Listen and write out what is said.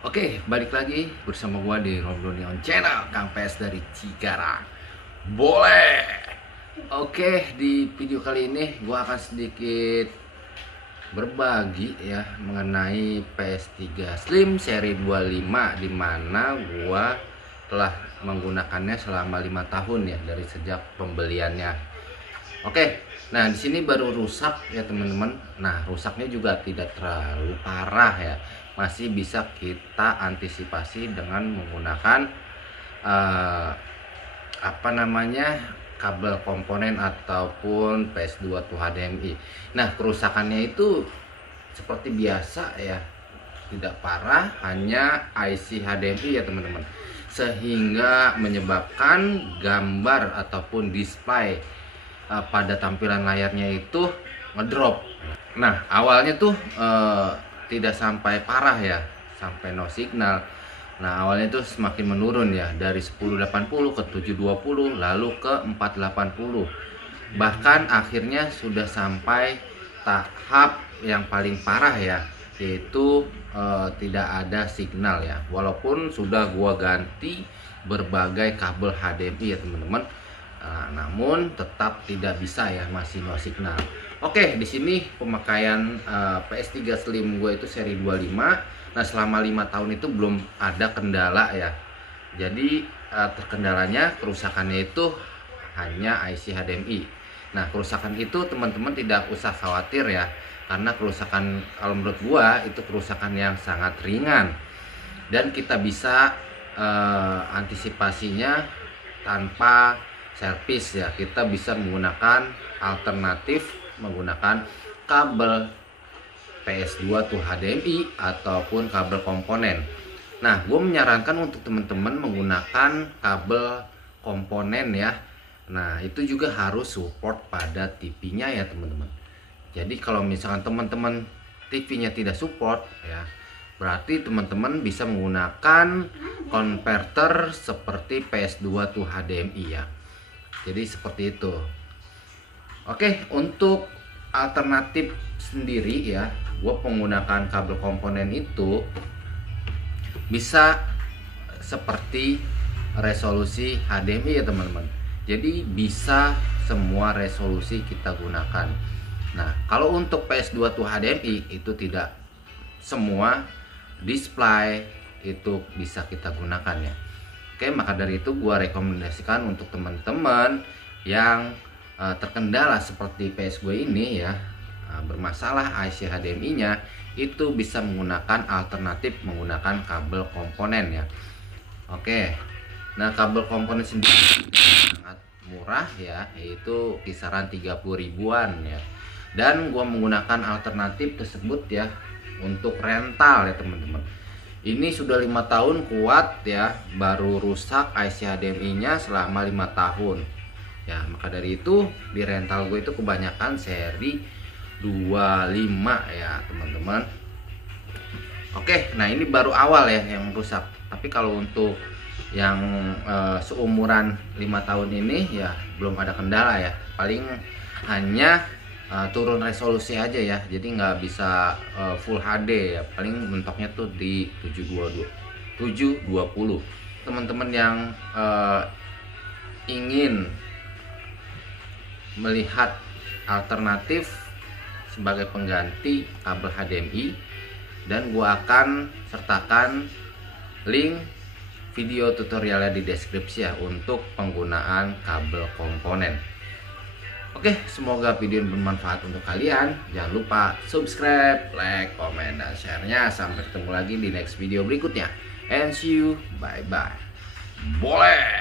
Oke, balik lagi bersama gua di Romdonion Channel, Kang PS dari Cikarang. Boleh. Oke, di video kali ini gua akan sedikit berbagi ya mengenai PS3 Slim seri 25, di mana gua telah menggunakannya selama 5 tahun ya dari sejak pembeliannya. Oke, nah di sini baru rusak ya teman-teman. Nah, rusaknya juga tidak terlalu parah ya, masih bisa kita antisipasi dengan menggunakan kabel komponen ataupun PS2 to HDMI. Nah, kerusakannya itu seperti biasa ya, tidak parah, hanya IC HDMI ya teman-teman, sehingga menyebabkan gambar ataupun display pada tampilan layarnya itu ngedrop. Nah, awalnya tuh tidak sampai parah ya, sampai no signal. Nah, awalnya itu semakin menurun ya, dari 1080 ke 720 lalu ke 480. Bahkan akhirnya sudah sampai tahap yang paling parah ya, yaitu tidak ada signal ya. Walaupun sudah gua ganti berbagai kabel HDMI ya teman-teman. Namun tetap tidak bisa ya, masih no signal. Oke, di sini pemakaian PS3 Slim gue itu seri 25. Nah, selama 5 tahun itu belum ada kendala ya. Jadi terkendalanya kerusakannya itu hanya IC HDMI. Nah, kerusakan itu teman-teman tidak usah khawatir ya, karena kerusakan kalau menurut gua itu kerusakan yang sangat ringan dan kita bisa antisipasinya tanpa servis ya. Kita bisa menggunakan alternatif, menggunakan kabel PS2 to HDMI ataupun kabel komponen. Nah, gue menyarankan untuk teman-teman menggunakan kabel komponen ya. Nah, itu juga harus support pada TV-nya ya teman-teman. Jadi kalau misalkan teman-teman TV-nya tidak support ya, berarti teman-teman bisa menggunakan konverter seperti PS2 to HDMI ya. Jadi seperti itu. Oke, untuk alternatif sendiri ya, gue menggunakan kabel komponen itu bisa seperti resolusi HDMI ya teman-teman. Jadi bisa semua resolusi kita gunakan. Nah, kalau untuk PS2 to HDMI itu tidak semua display itu bisa kita gunakan ya. Oke, maka dari itu gue rekomendasikan untuk teman-teman yang terkendala seperti PS gue ini ya, bermasalah IC HDMI-nya, itu bisa menggunakan alternatif menggunakan kabel komponen ya. Oke, nah kabel komponen sendiri sangat murah ya, yaitu kisaran 30 ribuan ya. Dan gue menggunakan alternatif tersebut ya untuk rental ya teman-teman. Ini sudah 5 tahun kuat ya, baru rusak IC HDMI-nya selama 5 tahun. Ya, maka dari itu di rental gue itu kebanyakan seri 25 ya teman-teman. Oke, nah ini baru awal ya yang rusak. Tapi kalau untuk yang seumuran 5 tahun ini ya belum ada kendala ya. Paling hanya turun resolusi aja ya. Jadi nggak bisa full HD ya. Paling mentoknya tuh di 720. Teman-teman yang ingin melihat alternatif sebagai pengganti kabel HDMI, dan gua akan sertakan link video tutorialnya di deskripsi ya untuk penggunaan kabel komponen. Oke, semoga video ini bermanfaat untuk kalian. Jangan lupa subscribe, like, komen, dan share-nya. Sampai ketemu lagi di next video berikutnya. And see you, bye bye. Boleh.